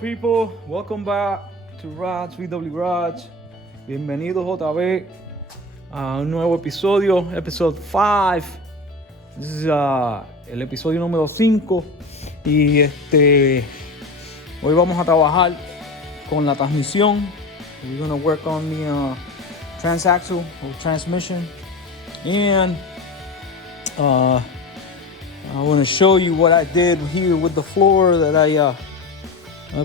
people? Welcome back to Rod's VW Garage. Bienvenidos otra vez a un nuevo episodio, episode 5. This is el episodio número 5. Y hoy vamos a trabajar con la transmisión. We're going to work on the transaxle or transmission. And I want to show you what I did here with the floor that I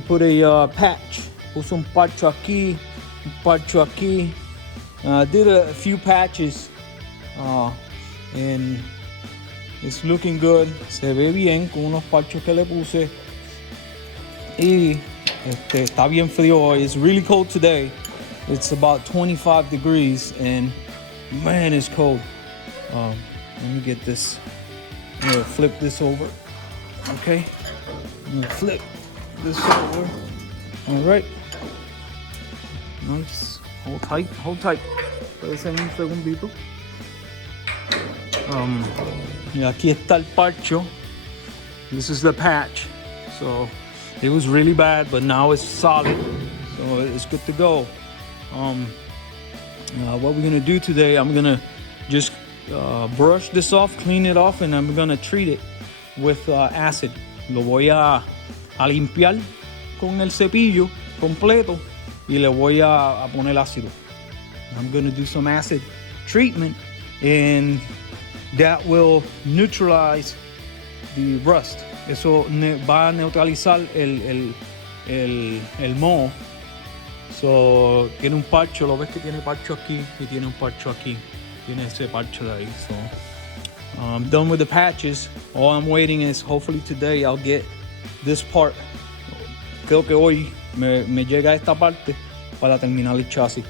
put a patch. Puse un parcho aquí, un parcho aquí. I did a few patches and it's looking good. Se ve bien con unos parchos que le puse. Y está bien frío hoy. It's really cold today. It's about 25 degrees and man, it's cold. Let me get this. I'm gonna flip this over. Okay, I'm gonna flip this over. All right. Nice. Hold tight. Hold tight. Espérense un segundito. Y aquí está el parcho. This is the patch. So it was really bad, but now it's solid. So it's good to go. What we're gonna do today, I'm gonna just brush this off, clean it off, and I'm gonna treat it with acid. Lo voy a limpiar con el cepillo completo y le voy a poner ácido. I'm gonna do some acid treatment and that will neutralize the rust. Eso va a neutralizar el moho. So, tiene un parcho, lo ves que tiene parcho aquí y tiene un parcho aquí. Tiene ese parcho de ahí. So, I'm done with the patches. All I'm waiting is hopefully today I'll get this part. Creo que hoy me llega esta parte para terminar el chasis.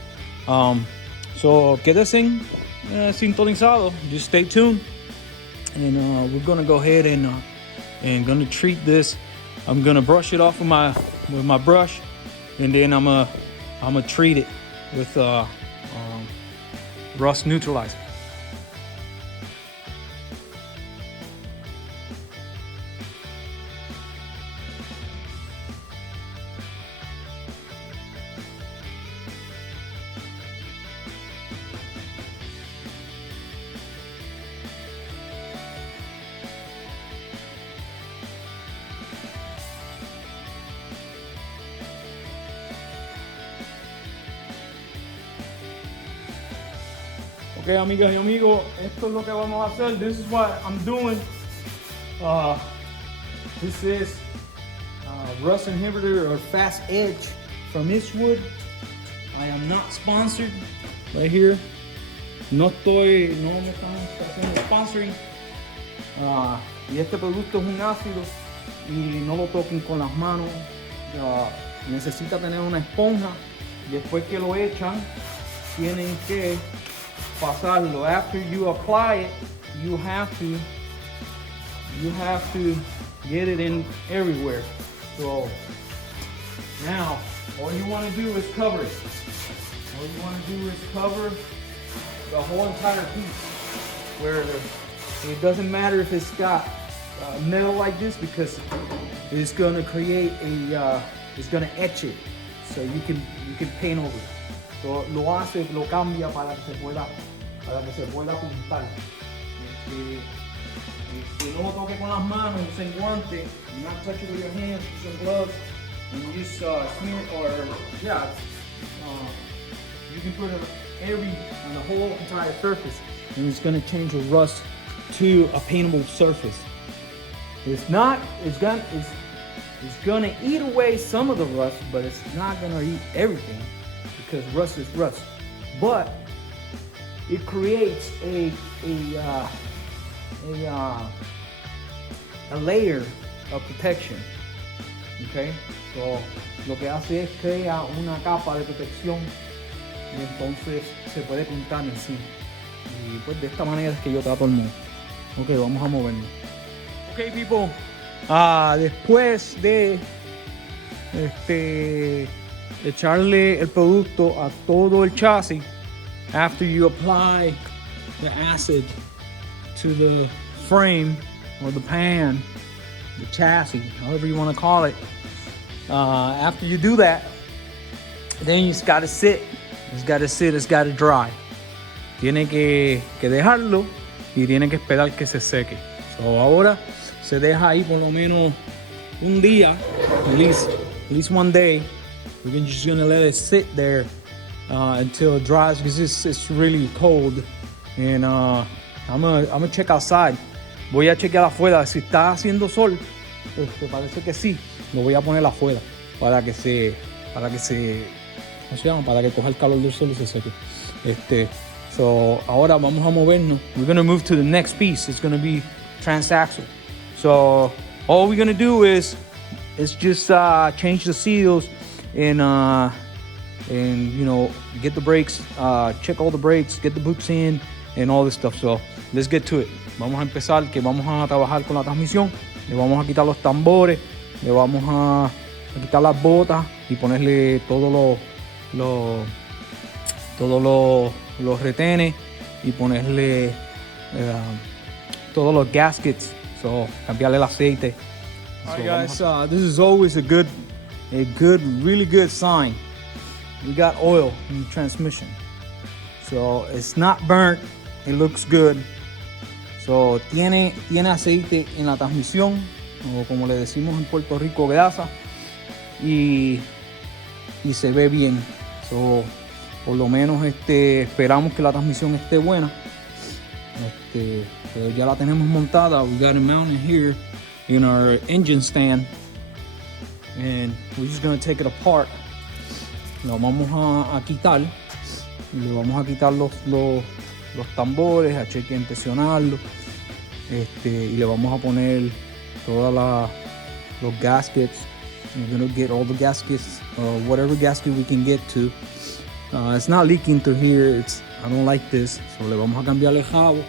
So, quédense sintonizado. Just stay tuned. And we're gonna go ahead and gonna treat this. I'm gonna brush it off with my brush, and then I'm gonna treat it with rust neutralizer. Okay, amigas y amigos, esto es lo que vamos a hacer. This is what I'm doing. This is rust inhibitor or fast edge from Eastwood. I am not sponsored right here. No me están haciendo sponsoring. Y este producto es un ácido y no lo toquen con las manos. Necesita tener una esponja. Después que lo echan, tienen que pasarlo. After you apply it, you have to get it in everywhere. So now all you want to do is cover it. All you want to do is cover the whole entire piece, where it doesn't matter if it's got metal like this, because it's going to create it's going to etch it, so you can paint over it. So, lo cambia para que se pueda pintar. No lo toque con las manos, usen guantes, not touch it with your hands, use some gloves, and use smear or you can put it on the whole entire surface, and it's going to change the rust to a paintable surface. It's gonna eat away some of the rust, but it's not gonna eat everything, because rust is rust. But it creates a layer of protection. Okay, so lo que hace es crea una capa de protección y entonces se puede pintar encima. Y pues de esta manera es que yo trato el moho. Ok, vamos a movernos. Ok, people. Después de echarle el producto a todo el chasis, after you apply the acid to the frame or the pan, the chassis, however you want to call it, After you do that, then you just gotta sit. It's gotta dry. Tiene que dejarlo y tiene que esperar que se seque. So ahora se deja ahí por lo menos un día, at least one day. We're just gonna let it sit there until it dries because it's really cold. And I'm gonna check outside. Voy a chequear afuera. Si está haciendo sol, parece que sí. Lo voy a poner afuera para que ¿cómo se llama? Para que coja el calor del sol y se seque. So ahora vamos a movernos. We're gonna move to the next piece. It's gonna be transaxle. So all we're gonna do is just change the seals and you know, get the brakes, check all the brakes, get the boots in and all this stuff. So let's get to it. Vamos a empezar, que vamos a trabajar con la transmisión. Le vamos a quitar los tambores, le vamos a quitar las botas y ponerle todos los retenes y ponerle todos los gaskets. So cambiarle el aceite. Alright guys, this is always a really good sign. We got oil in the transmission. So it's not burnt, it looks good. So tiene aceite en la transmisión, o como le decimos en Puerto Rico, grasa, y se ve bien. So por lo menos esperamos que la transmisión esté buena. Pero ya la tenemos montada. We got it mounted here in our engine stand, and we're just gonna take it apart. Lo vamos a quitar, le vamos a quitar los tambores, a inspeccionarlo, y le vamos a poner todos los gaskets. We're gonna get all the gaskets, whatever gasket we can get to. It's not leaking through here. I don't like this, so le vamos a cambiar el jabo,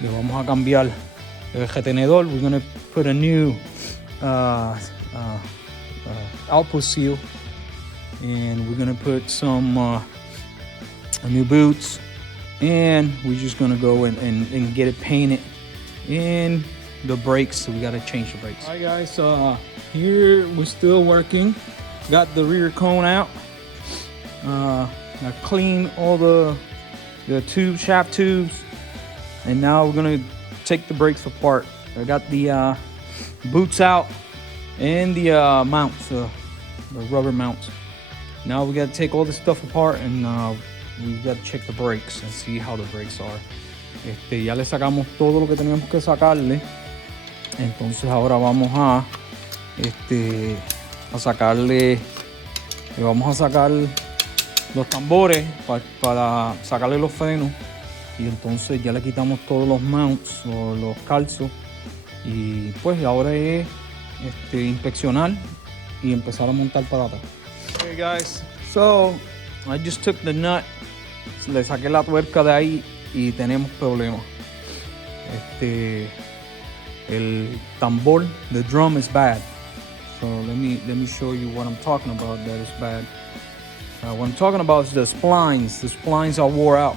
le vamos a cambiar el retenedor. We're gonna put a new output seal, and we're gonna put some new boots, and we're just gonna go and get it painted, and the brakes. So we gotta change the brakes. All right guys, here we're still working. Got the rear cone out. I cleaned all the shaft tubes, and now we're gonna take the brakes apart. I got the boots out and the mounts, the rubber mounts. Now we gotta take all this stuff apart, and we gotta check the brakes and see how the brakes are. Ya le sacamos todo lo que teníamos que sacarle. Entonces ahora vamos a sacarle, le vamos a sacar los tambores para sacarle los frenos, y entonces ya le quitamos todos los mounts o los calzos, y pues ahora es inspeccionar y empezar a montar para atrás. Okay guys, so I just took the nut, le saqué la tuerca de ahí y tenemos problemas. El tambor, the drum is bad. So let me show you what I'm talking about that is bad. What I'm talking about is the splines. The splines are wore out.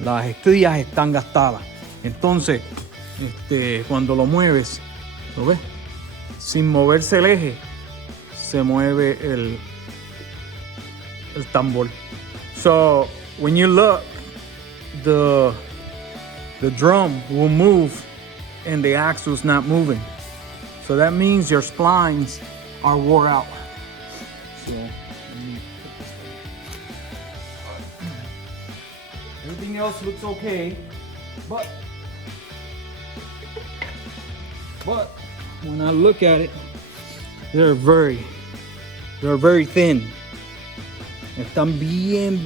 Las estrías están gastadas. Entonces, cuando lo mueves, ¿lo ves? Sin moverse el eje, se mueve el tambor. So when you look, the drum will move and the axle's not moving. So that means your splines are wore out. So everything else looks okay, but when I look at it, they're very thin. Están bien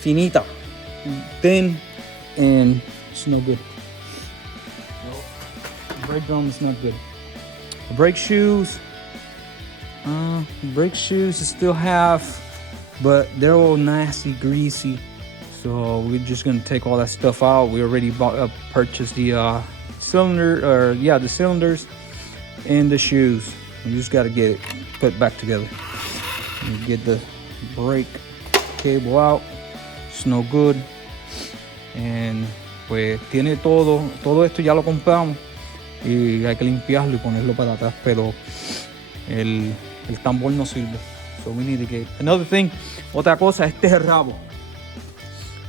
finita, thin, and it's no good. The brake drum is not good. The brake shoes still have, but they're all nasty, greasy. So we're just gonna take all that stuff out. We already purchased the the cylinders and the shoes. We just gotta get it put back together. And get the brake cable out. It's no good. And pues tiene todo esto ya lo compramos y hay que limpiarlo y ponerlo para atrás, pero el el tambor no sirve. So we need to get another thing. Otra cosa, este es el rabo.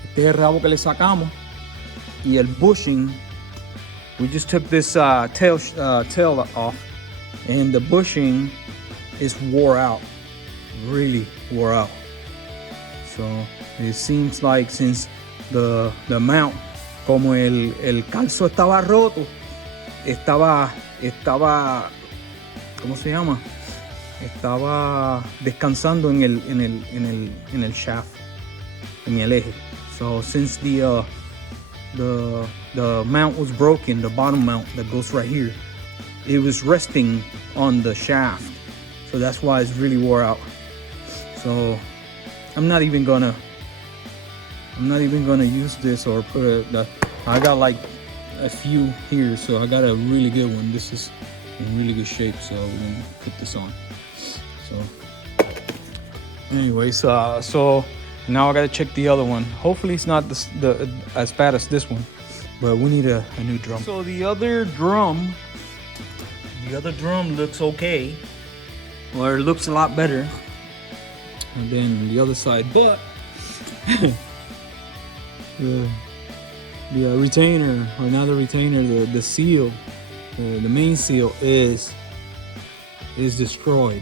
Este es el rabo que le sacamos. Y el bushing, we just took this tail off, and the bushing is wore out, really wore out. So it seems like since the mount, como el calzo estaba roto, estaba, ¿cómo se llama? Estaba descansando en el shaft, en el eje. So since the mount was broken, the bottom mount that goes right here, it was resting on the shaft. So that's why it's really wore out. So I'm not even gonna use this or put it. I got like a few here, so I got a really good one. This is in really good shape, so we're gonna put this on. So anyways, so now I gotta check the other one. Hopefully it's not as bad as this one, but we need a new drum. So the other drum looks okay, or it looks a lot better than the other side, but the retainer, or not the retainer, the seal, the main seal is destroyed.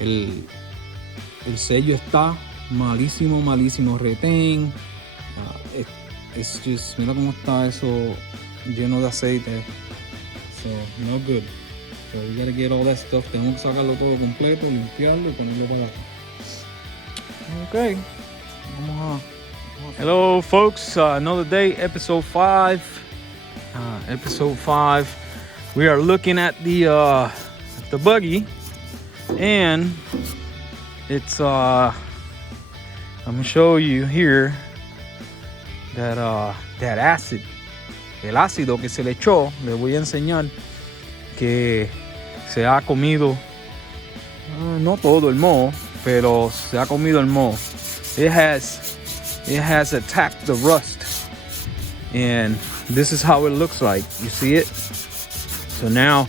El sello está malísimo, retén. It's just, mira cómo está eso lleno de aceite. So, no good. So we gotta get all that stuff. Tenemos que sacarlo todo completo, limpiarlo y ponerlo para acá. Okay. Hello, folks. Another day, episode 5. Episode 5. We are looking at the buggy, and it's I'm gonna show you here that acid, el ácido que se le echó. Le voy a enseñar que se ha comido no todo el moho, pero se ha comido el moho. It has attacked the rust, and this is how it looks like. You see it? So now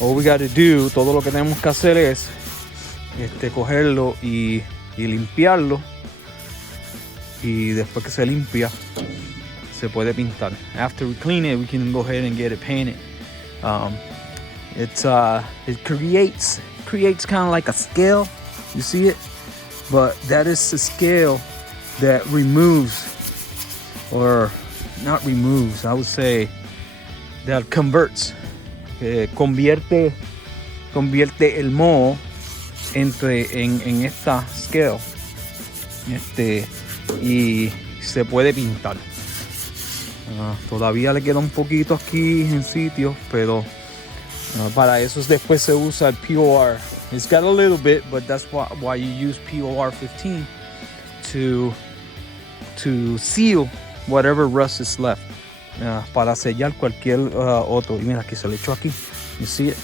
all we got to do, todo lo que tenemos que hacer es cogerlo y limpiarlo, y después que se limpia se puede pintar. After we clean it, we can go ahead and get it painted. It creates kind of like a scale. You see it? But that is the scale that removes, or not removes, I would say that converts, convierte el moho en esta scale, y se puede pintar. Todavía le queda un poquito aquí en sitios, pero para eso después se usa el POR. It's got a little bit, but that's why you use POR 15 to seal whatever rust is left, para sellar cualquier otro. Y mira que se le echó aquí. You see it?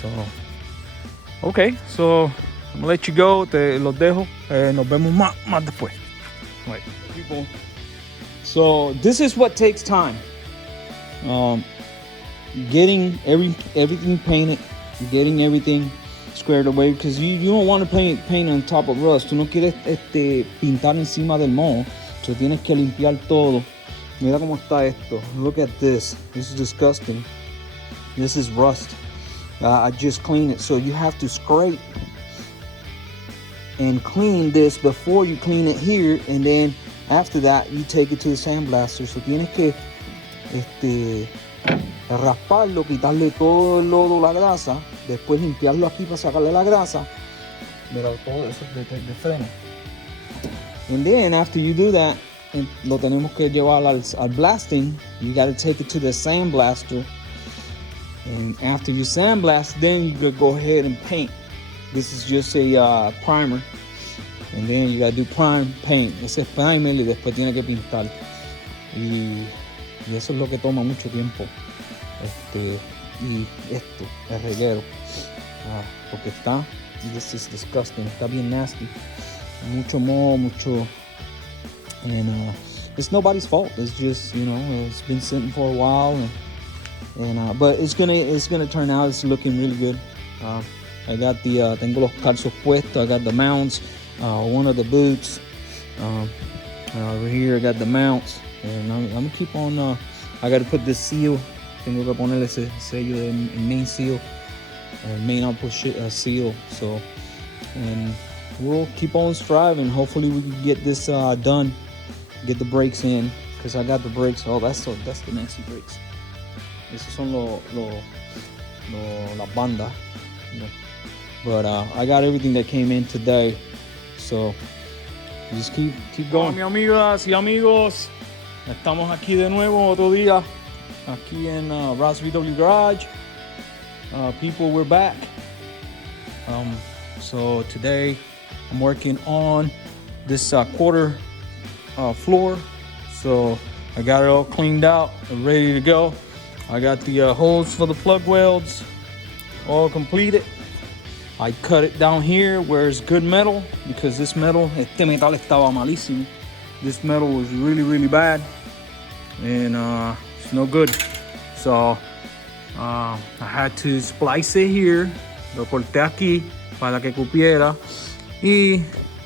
So, okay, so I'm gonna let you go. Te los dejo. Nos vemos más después. Right, people. So this is what takes time. Getting everything painted, getting everything squared away, because you don't want to paint on top of rust. Tú no quieres pintar encima del moho, so tienes que limpiar todo. Mira cómo está esto. Look at this. This is disgusting. This is rust. I just cleaned it, so you have to scrape and clean this before you clean it here, and then after that you take it to the sandblaster. So tienes que rasparlo, quitarle todo el lodo, la grasa, después limpiarlo aquí para sacarle la grasa. Mira, todo eso de freno. And then after you do that, lo tenemos que llevar al blasting. You got to take it to the sandblaster. And after you sandblast, then you could go ahead and paint. This is just a primer. And then you got to do prime paint. Ese es primer y después tiene que pintar. Y eso es lo que toma mucho tiempo. Y esto, el reguero, porque this is disgusting, está bien nasty, mucho moho, mucho, and it's nobody's fault. It's just, it's been sitting for a while, and but it's gonna turn out. It's looking really good. I got the tengo los calzos puestos. I got the mounts, one of the boots. Over here I got the mounts, and I'm gonna keep on. I gotta put this seal. Tengo que ponerle ese sello de main seal, main output seal. So, and we'll keep on striving. Hopefully we can get this done. Get the brakes in, because I got the brakes. Oh, that's the nasty brakes. Esos son las bandas. But I got everything that came in today. So just keep going. Hola, mi amigas y amigos. Estamos aquí de nuevo otro día. Aquí en Rod's VW Garage. People, we're back. So today I'm working on this quarter floor. So I got it all cleaned out and ready to go. I got the holes for the plug welds all completed. I cut it down here where it's good metal, because this metal, este metal estaba malísimo. This metal was really bad, and it's no good. So I had to splice it here. Lo corté aquí para que cupiera,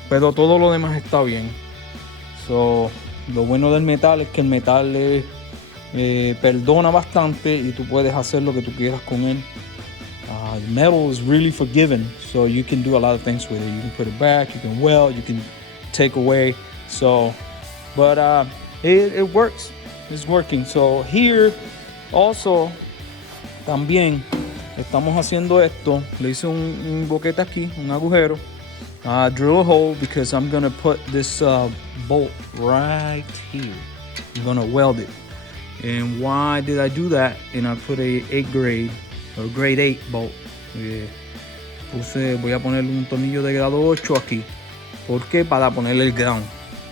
pero todo lo demás está bien. So, lo bueno del metal es que el metal perdona bastante y tú puedes hacer lo que tú quieras con él. The metal is really forgiving, so you can do a lot of things with it. You can put it back, you can weld, you can take away. So, but it works. It's working. So here also también estamos haciendo esto. Le hice un boquete aquí, un agujero. Drill a hole, because I'm gonna put this bolt right here. I'm gonna weld it. And why did I do that? And I put a 8 grade or grade 8 bolt. Voy a ponerle un tornillo de grado 8 aquí. ¿Por qué? Para ponerle el ground.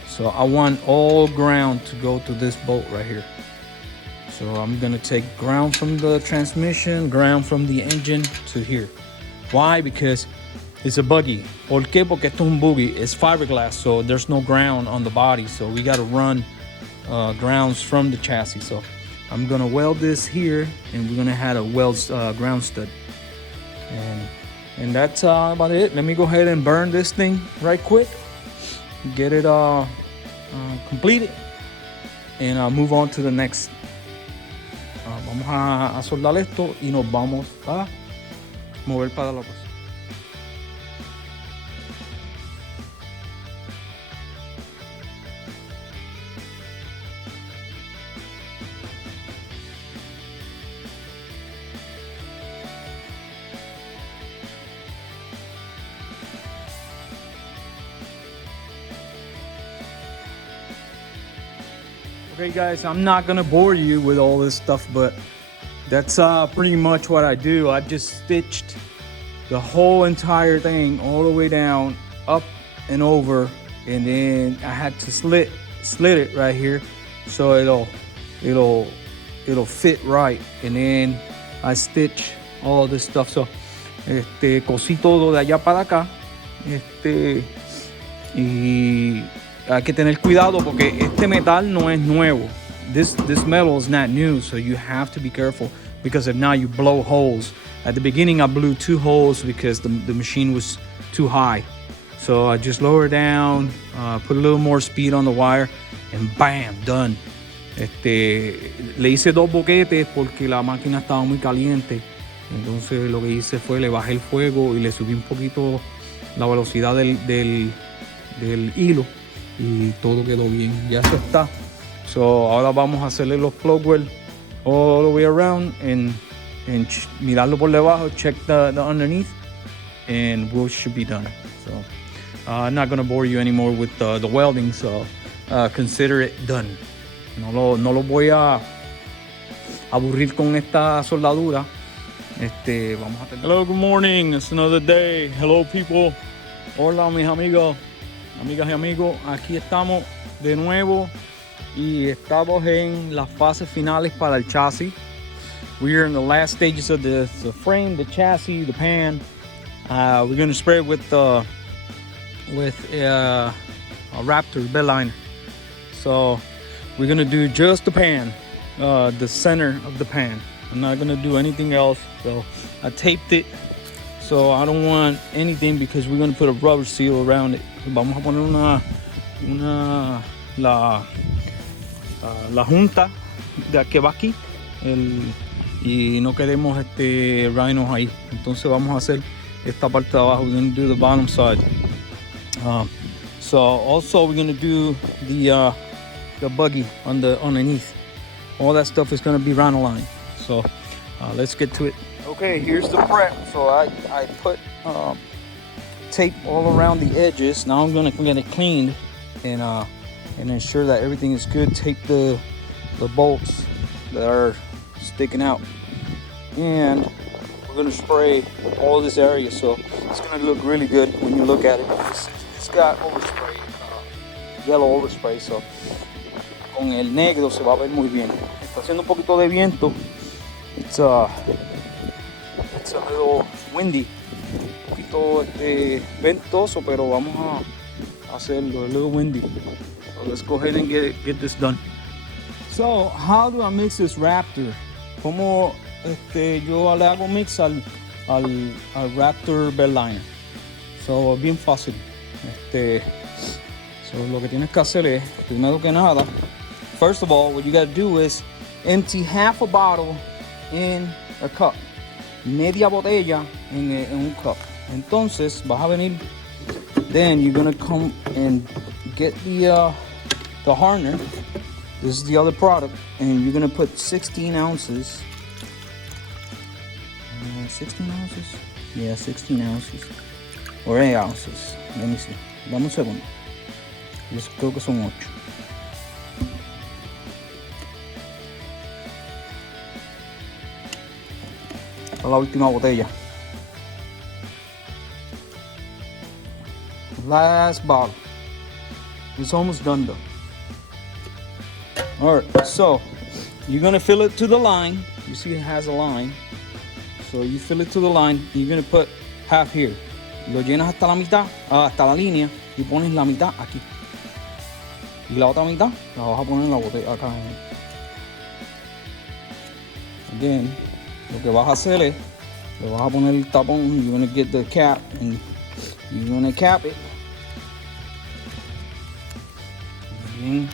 So I want all ground to go to this bolt right here. So I'm gonna take ground from the transmission, ground from the engine to here. Why? Because it's a buggy. ¿Por qué? Porque esto es un buggy. It's fiberglass, so there's no ground on the body. So we got to run grounds from the chassis. So I'm gonna weld this here, and we're gonna have a weld ground stud. And that's about it. Let me go ahead and burn this thing right quick. Get it completed, and move on to the next. Vamos a soldar esto y nos vamos a mover para la próxima. Okay guys, I'm not gonna bore you with all this stuff, but that's pretty much what I do. I just stitched the whole entire thing all the way down, up and over, and then I had to slit it right here so it'll fit right, and then I stitch all this stuff. So cosí todo de allá para acá, y hay que tener cuidado porque este metal no es nuevo. This metal is not new, so you have to be careful, because if not, you blow holes. At the beginning I blew 2 holes because the machine was too high. So I just lower down, put a little more speed on the wire, and bam, done. Le hice 2 boquetes porque la máquina estaba muy caliente. Entonces lo que hice fue le bajé el fuego y le subí un poquito la velocidad del hilo, y todo quedó bien. Ya eso está. So ahora vamos a hacerle los plug welds all the way around and mirarlo por debajo, check the underneath, and we should be done. So I'm not gonna bore you anymore with the welding, so consider it done. No lo voy a aburrir con esta soldadura. Vamos a tener... Hello, good morning. It's another day. Hello, people. Hola, mis amigos, amigas y amigos. Aquí estamos de nuevo y estamos en las fases finales para el chasis. We are in the last stages of the frame, the chassis, the pan. We're gonna spray it with a Raptor bed liner. So we're gonna do just the pan, the center of the pan. I'm not gonna do anything else. So I taped it So I don't want anything because we're gonna put a rubber seal around it. Vamos a poner la junta de que va aquí y no queremos rhinos ahí. Entonces vamos a hacer esta parte de abajo. We're gonna do the bottom side. So also we're gonna do the buggy on the underneath. All that stuff is gonna be rhino line. So let's get to it. Okay, here's the prep. So I put tape all around the edges. Now I'm gonna get it cleaned and ensure that everything is good. Tape the bolts that are sticking out, and we're gonna spray all this area, so it's gonna look really good when you look at it. It's got overspray, yellow overspray, so con el negro se va a ver muy bien. Está haciendo un poquito de viento. It's a little windy, un poquito ventoso, pero vamos a hacerlo a little windy. So let's go ahead and get this done. So how do I mix this Raptor? Como yo le hago mix al Raptor Bedliner. So bien fácil. So lo que tienes que hacer es, primero que nada, first of all, what you got to do is empty half a bottle in a cup. Media botella en un cup. Entonces vas a venir, then you're gonna come and get the hardener. This is the other product, and you're gonna put 16 ounces. 16 ounces? Yeah, 16 ounces. Or 8 ounces. Let me see. Dame un segundo. Creo que son 8. Esta es la última botella. Last bottle. It's almost done though. All right, so you're gonna fill it to the line. You see it has a line. So you fill it to the line. You're gonna put half here. Lo llenas hasta la mitad, hasta la línea, y pones la mitad aquí. Y la otra mitad la vas a poner en la botella acá. Again, lo que vas a hacer es, le vas a poner el tapón. You're gonna get the cap and you're gonna cap it. Bien.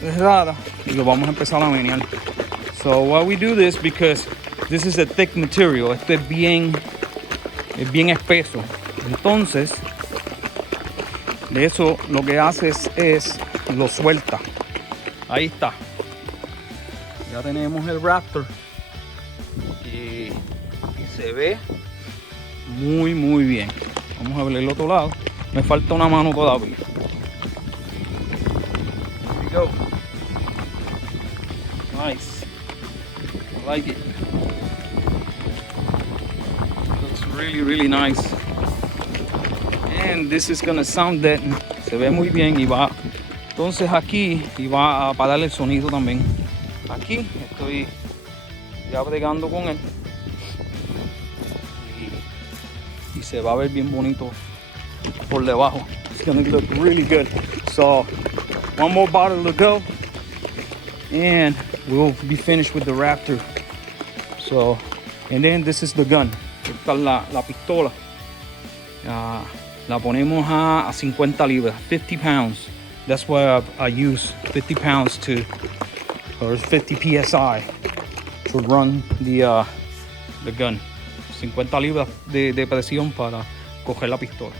Es rara y lo vamos a empezar a menear. So why we do this, because this is a thick material. Esto es bien espeso. Entonces de eso lo que haces es lo suelta. Ahí está. Ya tenemos el Raptor y se ve muy bien. Vamos a ver el otro lado. Me falta una mano todavía. Here we go. Nice. I like it. Looks really nice. And this is gonna sound dead. Se ve muy bien y va. Entonces aquí y va para darle el sonido también. Aquí estoy ya bregando con él y se va a ver bien bonito por debajo. It's gonna look really good. So one more bottle to go and we'll be finished with the Raptor. So, and then this is the gun. Esta es la pistola. La ponemos a 50 libras, 50 pounds. That's why I use 50 pounds or 50 psi to run the gun. 50 libras de presión para coger la pistola.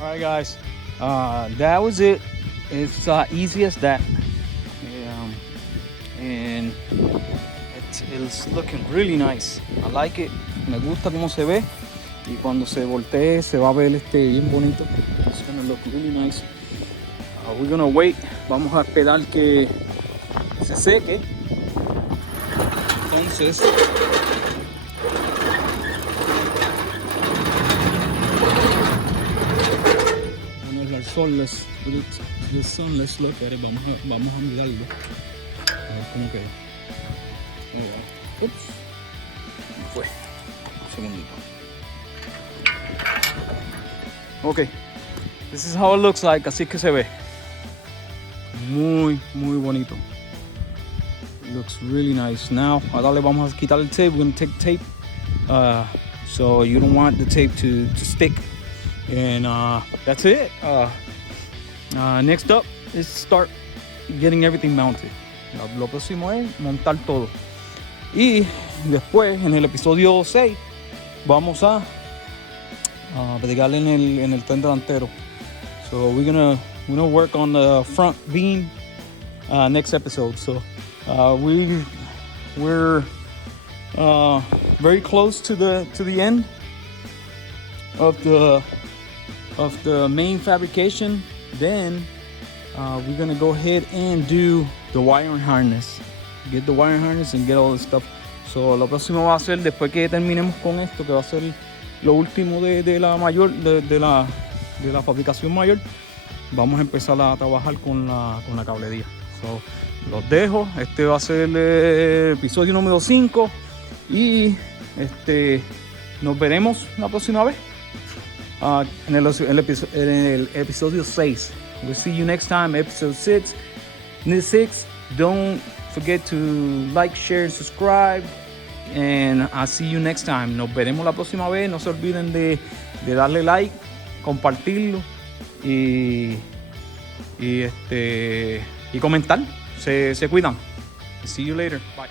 All right, guys, that was it. It's easy as that, and it's looking really nice. I like it. Me gusta cómo se ve, y cuando se voltee se va a ver bien bonito. It's gonna look really nice. We're gonna wait. Vamos a esperar que se seque. Entonces al sol. Let's put it to the sun. Let's look at it. Vamos a mirarlo. A ver cómo queda. Ups. Fue. Un segundito. Ok. This is how it looks like. Así que se ve. Muy bonito. It looks really nice. Now, ahora le vamos a quitar el tape. We're going to take tape. So you don't want the tape to stick. And that's it. Next up is start getting everything mounted. Lo próximo es montar todo. Y después, en el episodio 6, vamos a pegarle en el tren delantero. So we're gonna work on the front beam next episode. So we're very close to the end of the main fabrication. Then we're gonna go ahead and do the wiring harness. Get the wiring harness and get all the stuff. So lo próximo va a ser después que terminemos con esto, que va a ser lo último de la mayor de la fabricación mayor. Vamos a empezar a trabajar con la cablería. So, los dejo. Este va a ser el episodio número 5 y nos veremos la próxima vez en el episodio 6. We'll see you next time, episode 6. Don't forget to like, share, and subscribe. And I'll see you next time. Nos veremos la próxima vez. No se olviden de darle like, compartirlo y comentar. Se cuidan. See you later. Bye.